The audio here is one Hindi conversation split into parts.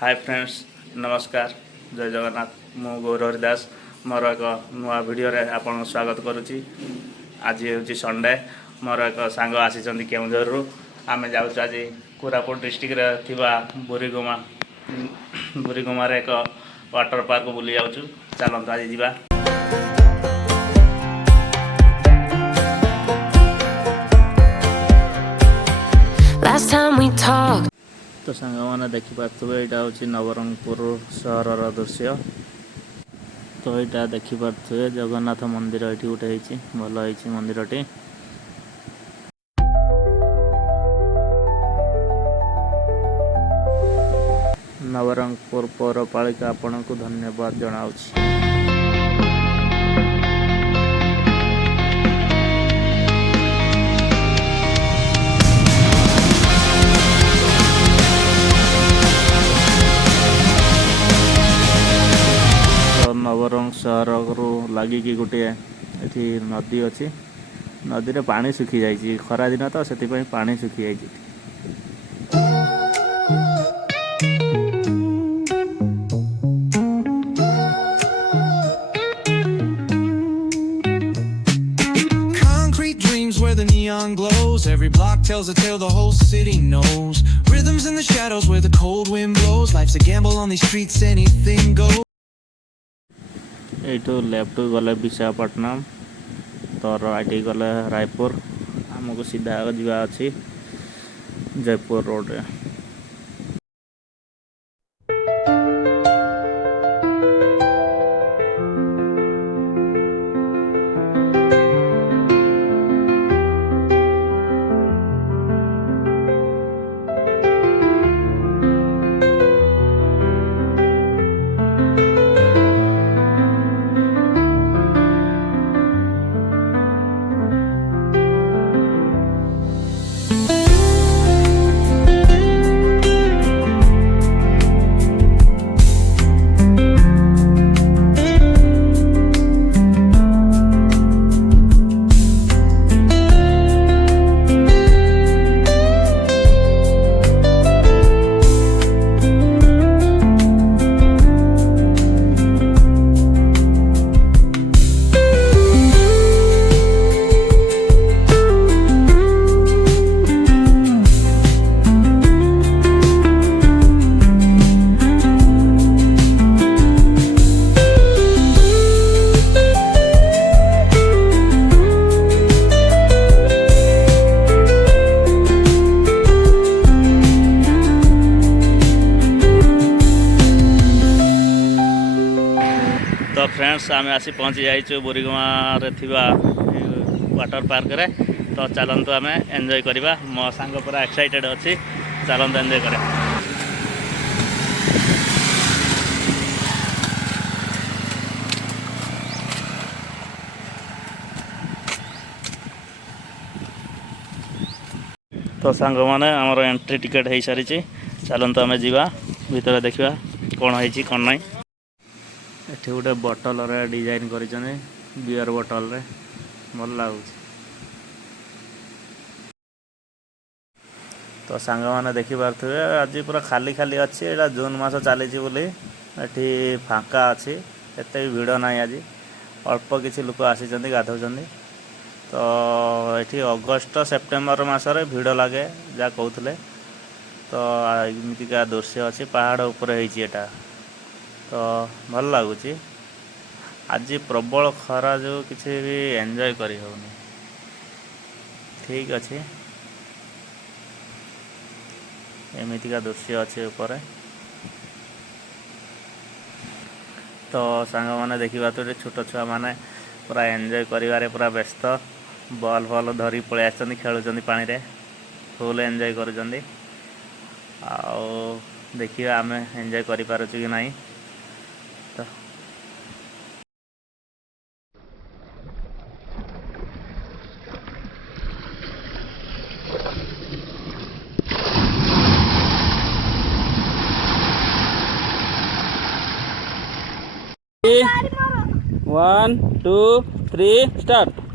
हाय फ्रेंड्स नमस्कार जय जगन्नाथ मु गौरव दास मोर एक नुआ वीडियो रे आपन स्वागत करुच्ची। आज हूँ संडे मोर एक सांग आसी केउझर आम जाऊँ आज कोरापुट डिस्ट्रिक्ट रे थिबा बुरीगुमा रे एक वाटर पार्क बुली जाऊँ। चलते आज जीवा। Last time we talked. तो सांग मैंने देखिपे यहाँ हूँ नवरंगपुर सहर दृश्य। तो यहाँ देखिपे जगन्नाथ मंदिर ये गोटे भल मंदिरटी। नवरंगपुर पौरपालिका आपण को धन्यवाद जनाऊँ। नवरंग सहर लगिकी गोटे ये नदी अच्छी नदी रे पानी सुखी जाइए खरा दिन तो से पानी सुखी जाइए। Concrete dreams where the neon glows. Every block tells a tale the whole city knows. Rhythms in the shadows where the cold wind blows. Life's a gamble on these streets, anything goes. You left गले विशाखापट्टनम तो राइट गले रायपुर आमको सीधा जावा अच्छी जयपुर रोड रे। तो फ्रेंड्स आम आसी पहुँची जाइए बुरीगुमा रे थिबा वाटर पार्क रे। तो चलतु आम एंजॉय करवा। मो सांग पूरा एक्साइटेड अच्छी चलतु एंजॉय करें। तो सांग मैंने आमर एंट्री टिकेट हो सारी चलतु आम जावा भीतर देखा कौन है कौन ना। एठी गोटे बोतल रे डिजाइन कर बियर बोतल रे भल लगुच। तो सांग मैंने देखिपे आज पूरा खाली खाली अच्छी एटा जून मास चली बोली एठी फांका अच्छी एत भी भिड़ ना। आज अल्प किसी लोक आसी गाधौं। तो ये अगस्ट सेप्टेम्बर मसरे भिड़ लगे जहाँ कहते। तो एमतीका दृश्य अच्छी पहाड़ उपर होटा तो भल लगुच। आज प्रबल खरा जो किसी भी एंजॉय करी होनी। ठीक अच्छे एमतीका दृश्य अच्छे ऊपर। तो सांग मैंने देखा तो छोट छुआ मैंने पूरा एंजॉय करिवारे पूरा व्यस्त बॉल फल धरी पलि आसछन्ती खेलुछन्ती पानी रे फुल एंजॉय करुछन्ती। आउ देखिए आम एंजॉय करि पारुछु कि नहीं। तो वन टू थ्री स्टार्ट।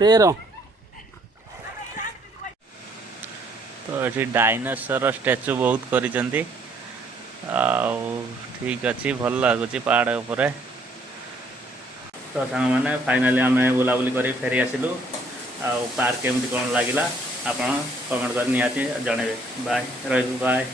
13 तो ये डायनासोर स्टैचू बहुत करिसेंती ठीक अच्छी भल लगुच पहाड़ उपरे। तो सांग मैंने फाइनाली आम बुलाबुली कर फेरी आसिलु पार्क केमती कौन लगे आप कमेंट कर निहाती जनइबे। बाय रही बाय।